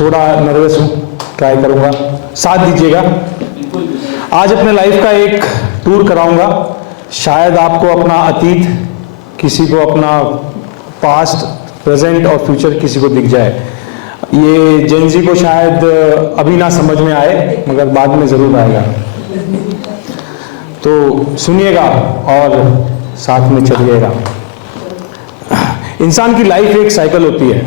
थोड़ा नर्वस हूँ, ट्राई करूँगा, साथ दीजिएगा। आज अपने लाइफ का एक टूर कराऊँगा। शायद आपको अपना अतीत, किसी को अपना पास्ट, प्रेजेंट और फ्यूचर किसी को दिख जाए। ये जेनजी को शायद अभी ना समझ में आए, मगर बाद में ज़रूर आएगा। तो सुनिएगा और साथ में चलिएगा। इंसान की लाइफ एक साइकिल होती है।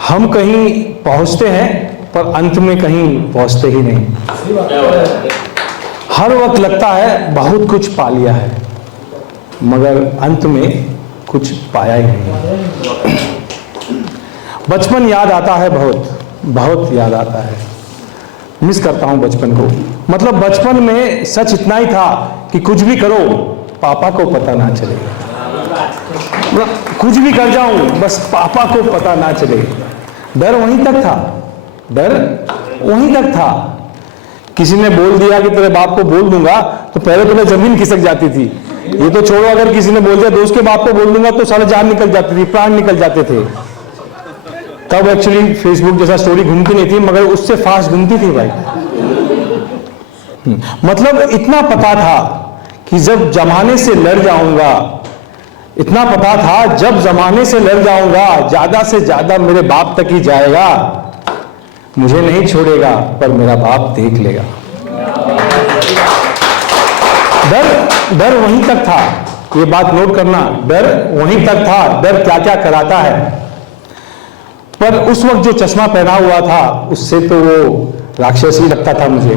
हम कहीं पहुंचते हैं पर अंत में कहीं पहुंचते ही नहीं। हर वक्त लगता है बहुत कुछ पा लिया है, मगर अंत में कुछ पाया ही नहीं। बचपन याद आता है, बहुत बहुत याद आता है। मिस करता हूं बचपन को। मतलब बचपन में सच इतना ही था कि कुछ भी करो पापा को पता ना चले। कुछ भी कर जाऊं बस पापा को पता ना चले। डर वहीं तक था, डर वहीं तक था। किसी ने बोल दिया कि तेरे बाप को बोल दूंगा तो पहले जमीन खिसक जाती थी। ये तो छोड़ो, अगर किसी ने बोल दिया दोस्त के बाप को बोल दूंगा तो सारा जान निकल जाती थी, प्राण निकल जाते थे। तब एक्चुअली फेसबुक जैसा स्टोरी घूमती नहीं थी, मगर उससे फास्ट घूमती थी भाई। मतलब इतना पता था कि जब जमाने से लड़ जाऊंगा, इतना पता था जब जमाने से लड़ जाऊंगा ज्यादा से ज्यादा मेरे बाप तक ही जाएगा। मुझे नहीं छोड़ेगा पर मेरा बाप देख लेगा। डर वहीं तक था, ये बात नोट करना। डर वहीं तक था। डर क्या क्या कराता है। पर उस वक्त जो चश्मा पहना हुआ था उससे तो वो राक्षस ही लगता था मुझे।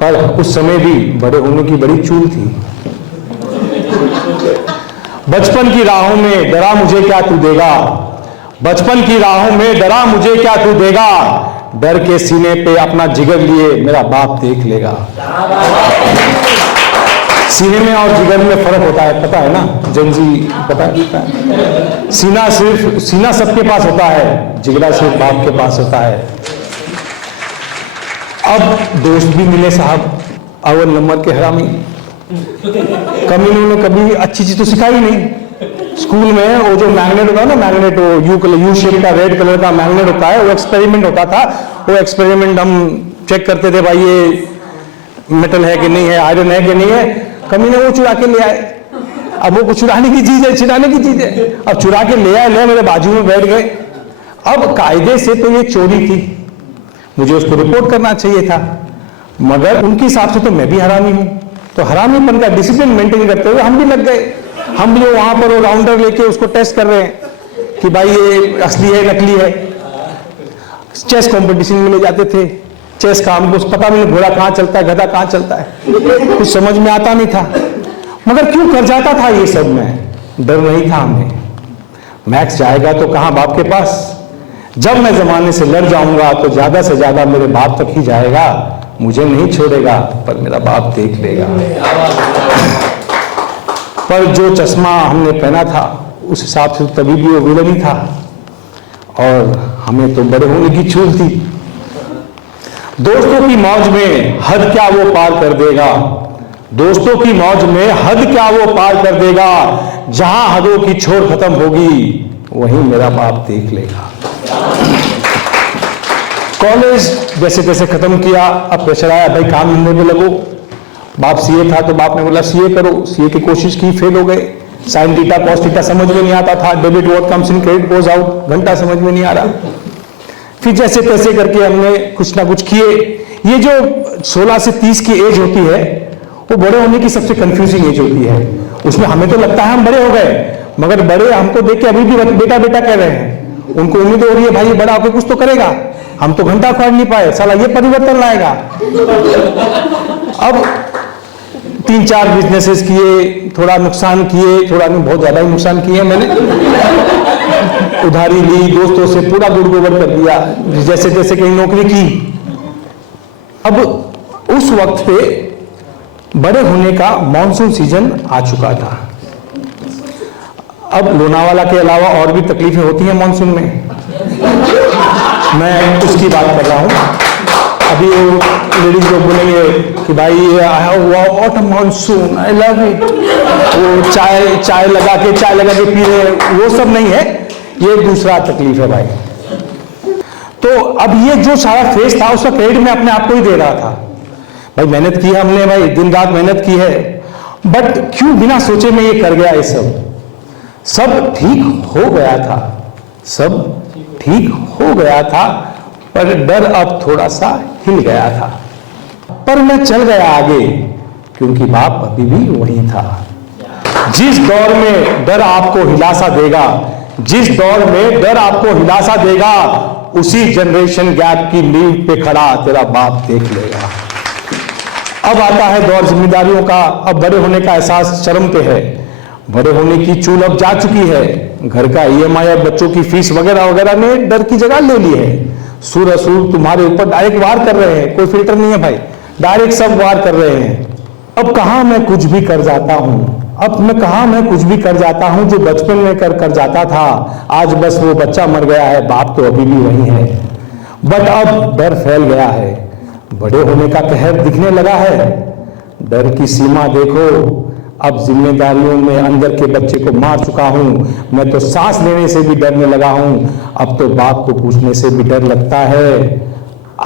पर उस समय भी बड़े होने की बड़ी चूल थी। बचपन की राहों में डरा मुझे क्या तू देगा, बचपन की राहों में डरा मुझे क्या तू देगा। डर के सीने पे अपना जिगर लिए मेरा बाप देख लेगा। सीने में और जिगर में फर्क होता है, पता है ना जेनजी, पता है। सीना सबके पास होता है, जिगरा सिर्फ बाप के पास होता है। अब दोस्त भी मिले साहब, अव्वल नंबर के हरामी। कभी इन्होंने कभी अच्छी चीज तो सिखाई नहीं। स्कूल में वो जो मैग्नेट होता है ना, मैग्नेट वो यू शेप का रेड कलर का मैग्नेट होता है, वो एक्सपेरिमेंट होता था। वो एक्सपेरिमेंट हम चेक करते थे, भाई ये मेटल है कि नहीं है, आयरन है कि नहीं है। कमी ने वो चुरा के ले आए। अब वो कुछ चुराने की चीज है, छिड़ाने की चीज है। अब चुरा के ले आए, मेरे बाजू में बैठ गए। अब कायदे से तो ये चोरी थी, मुझे उसको रिपोर्ट करना चाहिए था, मगर उनके हिसाब से तो मैं भी हरामी हूं। तो हरामीपन का डिसिप्लिन मेंटेन करते हुए हम भी लग गए। हम भी वहां पर वो राउंडर लेके उसको टेस्ट कर रहे हैं कि भाई ये असली है नकली है। चेस कंपटीशन में ले जाते थे। चेस का हमको पता नहीं घोड़ा कहाँ चलता है, गधा कहाँ चलता है, कुछ समझ में आता नहीं था। मगर क्यों कर जाता था ये सब? में डर नहीं था हमें। मैक्स जाएगा तो कहाँ, बाप के पास। जब मैं जमाने से लड़ जाऊंगा तो ज्यादा से ज्यादा मेरे बाप तक ही जाएगा। मुझे नहीं छोड़ेगा पर मेरा बाप देख लेगा। पर जो चश्मा हमने पहना था उस हिसाब से तभी भी वो विलन ही था, और हमें तो बड़े होने की चूल थी। दोस्तों की मौज में हद क्या वो पार कर देगा, दोस्तों की मौज में हद क्या वो पार कर देगा। जहां हदों की छोर खत्म होगी वहीं मेरा बाप देख लेगा। कॉलेज जैसे तैसे खत्म किया। अब प्रेशर आया, भाई काम धंधे में लगो। बाप सीए था तो बाप ने बोला सीए करो। सीए की कोशिश की, फेल हो गए। साइन थीटा कॉस थीटा समझ में नहीं आता था। Debit what comes in credit goes out, घंटा समझ में नहीं आ रहा। फिर जैसे तैसे करके हमने कुछ ना कुछ किए। ये जो 16 से 30 की एज होती है वो बड़े होने की सबसे कंफ्यूजिंग एज होती है। उसमें हमें तो लगता है हम बड़े हो गए, मगर बड़े हमको देख के अभी भी बेटा बेटा कह रहे हैं। उनको उम्मीद हो रही है भाई ये बड़ा होकर कुछ तो करेगा। हम तो घंटा फाड़ नहीं पाए, साला ये परिवर्तन लाएगा। अब 3-4 बिजनेसेस किए, थोड़ा नुकसान किए, थोड़ा नहीं बहुत ज्यादा ही नुकसान किए मैंने। उधारी ली, दोस्तों से पूरा गुड़ गोबर कर दिया, जैसे तैसे कहीं नौकरी की। अब उस वक्त पे बड़े होने का मॉनसून सीजन आ चुका था। अब लोनावाला के अलावा और भी तकलीफें होती हैं मॉनसून में, मैं उसकी बात कर रहा हूं। अभी वो लेडीज लोग बोलेंगे कि भाई आया हुआ autumn monsoon, I love it, वो चाय लगा के पी रहे, वो सब नहीं है। ये दूसरा तकलीफ है भाई। तो अब ये जो सारा फेस था उसका क्रेडिट मैं अपने आप को ही दे रहा था। भाई मेहनत की है हमने, भाई दिन रात मेहनत की है, बट क्यों बिना सोचे में ये कर गया। ये सब ठीक हो गया था, सब ठीक हो गया था, पर डर अब थोड़ा सा हिल गया था। पर मैं चल गया आगे, क्योंकि बाप अभी भी वही था। जिस दौर में डर आपको हिलासा देगा, जिस दौर में डर आपको हिलासा देगा, उसी जनरेशन गैप की नींव पे खड़ा तेरा बाप देख लेगा। अब आता है दौर जिम्मेदारियों का। अब बड़े होने का एहसास शर्म पे है, बड़े होने की चूल अब जा चुकी है। घर का ईएमआई और बच्चों की फीस वगैरह वगैरह ने डर की जगह ले ली है। सुर असुर तुम्हारे ऊपर डायरेक्ट वार कर रहे हैं, कोई फिल्टर नहीं है भाई, डायरेक्ट सब वार कर रहे हैं। अब कहां मैं कुछ भी कर जाता हूं, अब मैं कहां मैं कुछ भी कर जाता हूं जो बचपन में कर जाता था। आज बस वो बच्चा मर गया है, बाप तो अभी भी वही है। बट अब डर फैल गया है, बड़े होने का कहर दिखने लगा है। डर की सीमा देखो, अब जिम्मेदारियों में अंदर के बच्चे को मार चुका हूं। मैं तो सांस लेने से भी डरने लगा हूं, अब तो बाप को पूछने से भी डर लगता है।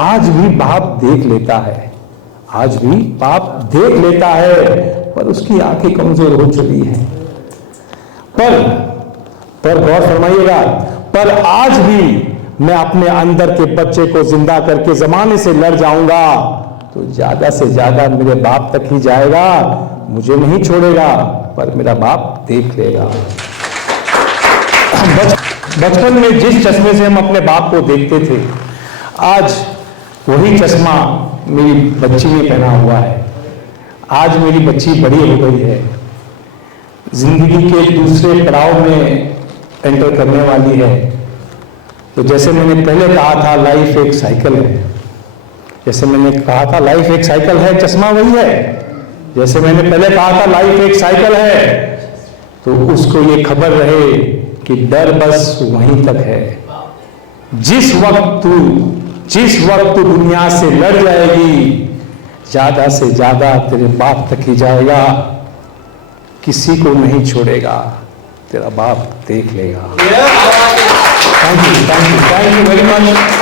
आज भी बाप देख लेता है, आज भी बाप देख लेता है, पर उसकी आंखें कमजोर हो चुकी हैं। पर गौर फरमाइएगा, पर आज भी मैं अपने अंदर के बच्चे को जिंदा करके जमाने से लड़ जाऊंगा तो ज्यादा से ज्यादा मेरे बाप तक ही जाएगा, मुझे नहीं छोड़ेगा, पर मेरा बाप देख लेगा। बचपन में जिस चश्मे से हम अपने बाप को देखते थे, आज वही चश्मा मेरी बच्ची ने पहना हुआ है। आज मेरी बच्ची बड़ी हो गई है, जिंदगी के दूसरे पड़ाव में एंटर करने वाली है। तो जैसे मैंने पहले कहा था लाइफ एक साइकिल है, जैसे मैंने कहा था लाइफ एक साइकिल है, चश्मा वही है। जैसे मैंने पहले कहा था लाइफ एक साइकिल है, तो उसको ये खबर रहे कि डर बस वहीं तक है। जिस वक्त तू दुनिया से लड़ जाएगी, ज्यादा से ज्यादा तेरे बाप तक ही जाएगा, किसी को नहीं छोड़ेगा, तेरा बाप देख लेगा। Thank you very much.